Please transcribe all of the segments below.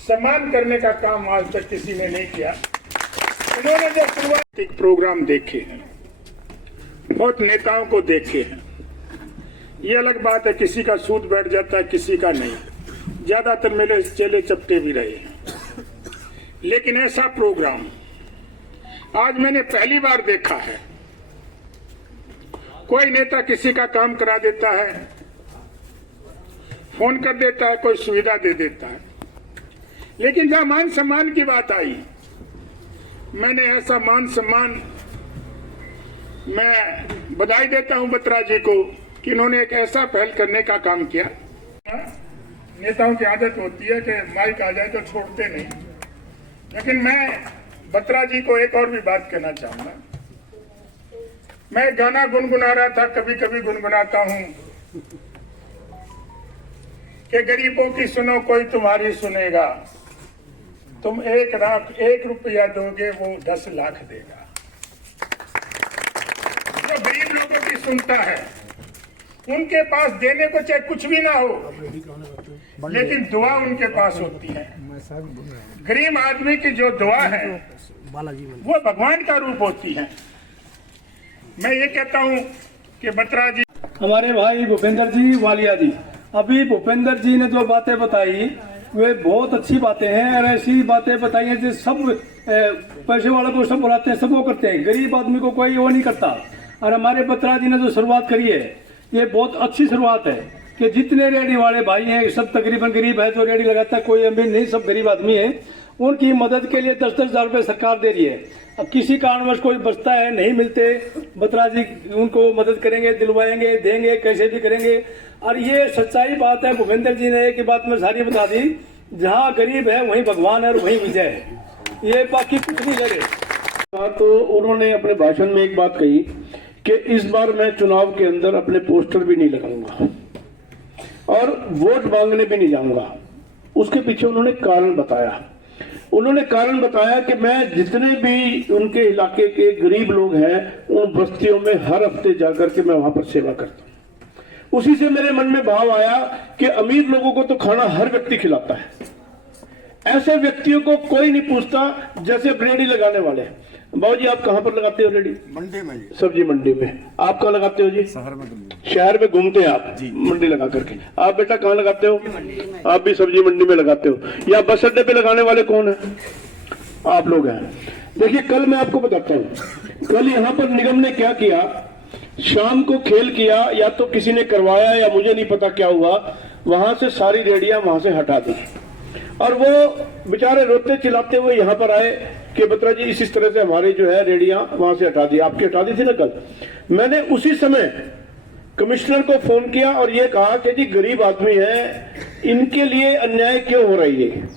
सम्मान करने का काम आज तक किसी ने नहीं किया। उन्होंने जो शुरुआती प्रोग्राम देखे हैं, बहुत नेताओं को देखे हैं, ये अलग बात है, किसी का सूद बैठ जाता है, किसी का नहीं, ज्यादातर मेरे चेले चपटे भी रहे हैं। लेकिन ऐसा प्रोग्राम आज मैंने पहली बार देखा है। कोई नेता किसी का काम करा देता है, फोन कर देता है, कोई सुविधा दे देता है, लेकिन जहां मान सम्मान की बात आई, मैंने ऐसा मान सम्मान, मैं बधाई देता हूं बत्रा जी को कि इन्होंने एक ऐसा पहल करने का काम किया। नेताओं की आदत होती है कि माइक आ जाए तो छोड़ते नहीं, लेकिन मैं बत्रा जी को एक और भी बात कहना चाहूंगा। मैं गाना गुनगुना रहा था, कभी कभी गुनगुनाता हूं कि गरीबों की सुनो कोई तुम्हारी सुनेगा, तुम 1 रुपया दोगे वो 10 लाख देगा। जो गरीब लोगों की सुनता है, उनके पास देने को चाहे कुछ भी ना हो, लेकिन दुआ उनके पास होती है। गरीब आदमी की जो दुआ है वो भगवान का रूप होती है। मैं ये कहता हूँ कि बत्रा जी, हमारे भाई भूपेंद्र जी वालिया जी, अभी भूपेंद्र जी ने जो बातें बताई वे बहुत अच्छी बातें हैं, और ऐसी बातें बताई हैं जो सब पैसे वालों को सब बुलाते हैं, सब वो करते हैं, गरीब आदमी को कोई वो नहीं करता। और हमारे बत्रा जी ने जो शुरुआत करी है, ये बहुत अच्छी शुरुआत है कि जितने रेहड़ी वाले भाई हैं सब तकरीबन गरीब है। जो रेहड़ी लगाता है कोई अमीर नहीं, सब गरीब आदमी है। उनकी मदद के लिए 10-10 हजार रुपये सरकार दे रही है। अब किसी कारणवश कोई बचता है, नहीं मिलते, बत्रा जी उनको मदद करेंगे, दिलवाएंगे, देंगे, कैसे भी करेंगे। और ये सच्चाई बात है, भूपेंद्र जी ने एक बात में सारी बता दी, जहाँ गरीब है वहीं भगवान है और वहीं विजय है। ये बाकी कुछ नहीं करे। तो उन्होंने अपने भाषण में एक बात कही कि इस बार मैं चुनाव के अंदर अपने पोस्टर भी नहीं लगाऊंगा और वोट मांगने भी नहीं जाऊंगा। उसके पीछे उन्होंने कारण बताया। उन्होंने कारण बताया कि मैं जितने भी उनके इलाके के गरीब लोग हैं, उन बस्तियों में हर हफ्ते जाकर के मैं वहां पर सेवा करता हूं। उसी से मेरे मन में भाव आया कि अमीर लोगों को तो खाना हर व्यक्ति खिलाता है, ऐसे व्यक्तियों को कोई नहीं पूछता जैसे रेहड़ी लगाने वाले। बाबू जी, आप कहाँ पर लगाते हो रेहड़ी? मंडी में। सब्जी मंडी में। आप कहाँ लगाते हो जी? शहर में। शहर में घूमते हैं आप मंडी लगा करके। आप बेटा कहाँ लगाते हो? आप भी सब्जी मंडी में लगाते हो। या बस अड्डे पे लगाने वाले कौन है? आप लोग हैं। देखिए, कल मैं आपको बताता हूँ, कल यहाँ पर निगम ने क्या किया, शाम को खेल किया, या तो किसी ने करवाया या मुझे नहीं पता क्या हुआ, वहां से सारी रेहड़ियां वहां से हटा दी और वो बेचारे रोते चिल्लाते हुए यहाँ पर आए कि बत्रा जी इस तरह से हमारी जो है रेहड़ियां वहां से हटा दी। आपकी हटा दी थी ना कल? मैंने उसी समय कमिश्नर को फोन किया और ये कहा कि जी गरीब आदमी है, इनके लिए अन्याय क्यों हो रही है।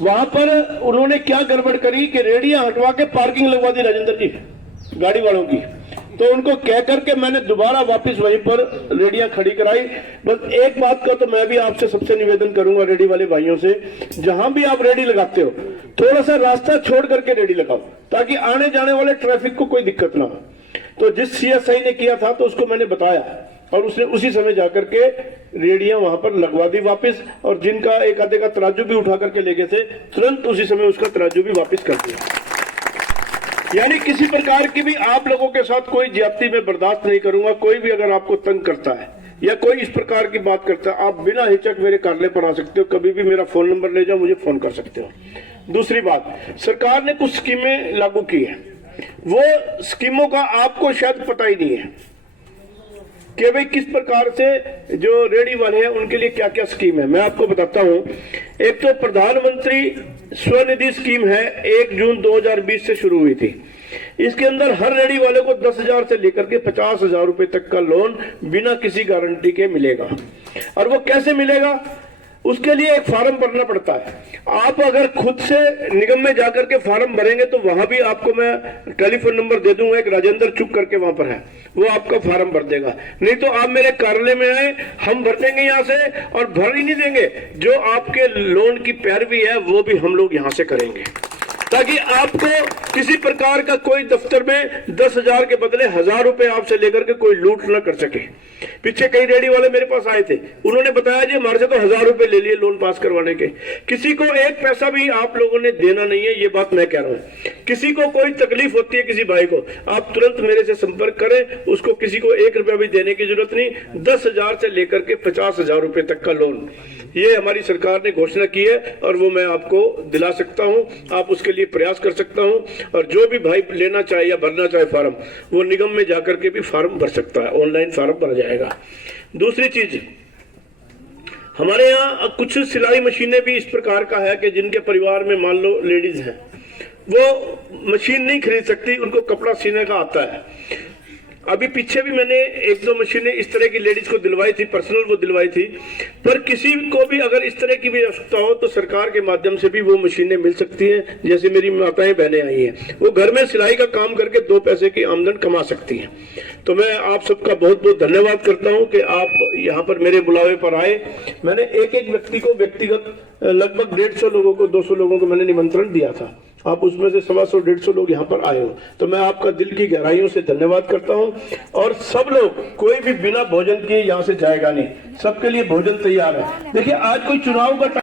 वहां पर उन्होंने क्या गड़बड़ करी कि रेहड़ियां हटवा के पार्किंग लगवा दी राजेंद्र जी गाड़ी वालों की। तो उनको कह करके मैंने दोबारा वापस वहीं पर रेहड़ियां खड़ी कराई। बस एक बात का तो मैं भी आपसे सबसे निवेदन करूंगा रेहड़ी वाले भाइयों से, जहां भी आप रेहड़ी लगाते हो थोड़ा सा रास्ता छोड़ करके रेहड़ी लगाओ, ताकि आने जाने वाले ट्रैफिक को कोई दिक्कत ना हो। तो जिस सीएसआई ने किया था तो उसको मैंने बताया और उसने उसी समय जाकर के रेहड़ियां वहां पर लगवा दी वापस, और जिनका एक आधे का तराजू भी उठा करके ले गए थे, तुरंत उसी समय उसका तराजू भी वापस कर दिया। यानी किसी प्रकार की भी आप लोगों के साथ कोई ज्यादती में बर्दाश्त नहीं करूंगा। कोई भी अगर आपको तंग करता है या कोई इस प्रकार की बात करता है, आप बिना हिचक मेरे कार्यालय पर आ सकते हो, कभी भी मेरा फोन नंबर ले जाओ, मुझे फोन कर सकते हो। दूसरी बात, सरकार ने कुछ स्कीमें लागू की है, वो स्कीमों का आपको शायद पता ही नहीं है कि भाई किस प्रकार से जो रेहड़ी वाले हैं उनके लिए क्या क्या स्कीम है। मैं आपको बताता हूं। एक तो प्रधानमंत्री स्वनिधि स्कीम है, 1 जून 2020 से शुरू हुई थी। इसके अंदर हर रेहड़ी वाले को 10,000 से लेकर के 50,000 रुपए तक का लोन बिना किसी गारंटी के मिलेगा। और वो कैसे मिलेगा, उसके लिए एक फार्म भरना पड़ता है। आप अगर खुद से निगम में जाकर के फार्म भरेंगे तो वहां भी आपको मैं टेलीफोन नंबर दे दूंगा, एक राजेंद्र चुप करके वहां पर है, वो आपका फार्म भर देगा। नहीं तो आप मेरे कार्यालय में आए, हम भर देंगे यहाँ से, और भर ही नहीं देंगे, जो आपके लोन की पैरवी है वो भी हम लोग यहाँ से करेंगे। ताकि आपको किसी प्रकार का कोई दफ्तर में 10,000 के बदले 1,000 रुपए आपसे लेकर के कोई लूट न कर सके। पीछे कई रेडी वाले मेरे पास आए थे, उन्होंने बताया जी हमारे से तो 1,000 रुपए ले लिए लोन पास करवाने के, किसी को एक पैसा भी आप लोगों ने देना नहीं है। ये बात मैं कह रहा हूं, किसी को कोई तकलीफ होती है किसी भाई को, आप तुरंत मेरे से संपर्क करें, उसको किसी को 1 रुपया भी देने की जरूरत नहीं। 10,000 से लेकर के 50,000 रुपए तक का लोन ये हमारी सरकार ने घोषणा की है और वो मैं आपको दिला सकता हूं, आप उसके लिए प्रयास कर सकता हूं। और जो भी भाई लेना चाहे या भरना चाहे फार्म, वो निगम में जाकर के भी फार्म भर सकता है, ऑनलाइन फार्म भरा जाएगा। दूसरी चीज, हमारे यहाँ कुछ सिलाई मशीनें भी इस प्रकार का है कि जिनके परिवार में मान लो लेडीज हैं, वो मशीन नहीं खरीद सकती, उनको कपड़ा सीने का आता है। अभी पीछे भी मैंने 1-2 मशीनें इस तरह की लेडीज को दिलवाई थी, पर्सनल वो दिलवाई थी। पर किसी को भी अगर इस तरह की भी आवश्यकता हो तो सरकार के माध्यम से भी वो मशीनें मिल सकती हैं। जैसे मेरी माताएं बहनें आई हैं, वो घर में सिलाई का काम करके 2 पैसे की आमदन कमा सकती हैं। तो मैं आप सबका बहुत बहुत धन्यवाद करता हूं कि आप यहाँ पर मेरे बुलावे पर आए। मैंने एक व्यक्ति को व्यक्तिगत लगभग 150 लोगों को, 200 लोगों को मैंने निमंत्रण दिया था, आप उसमें से 125-150 लोग यहाँ पर आए हो, तो मैं आपका दिल की गहराइयों से धन्यवाद करता हूँ। और सब लोग, कोई भी बिना भोजन किए यहाँ से जाएगा नहीं, सबके लिए भोजन तैयार है। देखिए आज कोई चुनाव का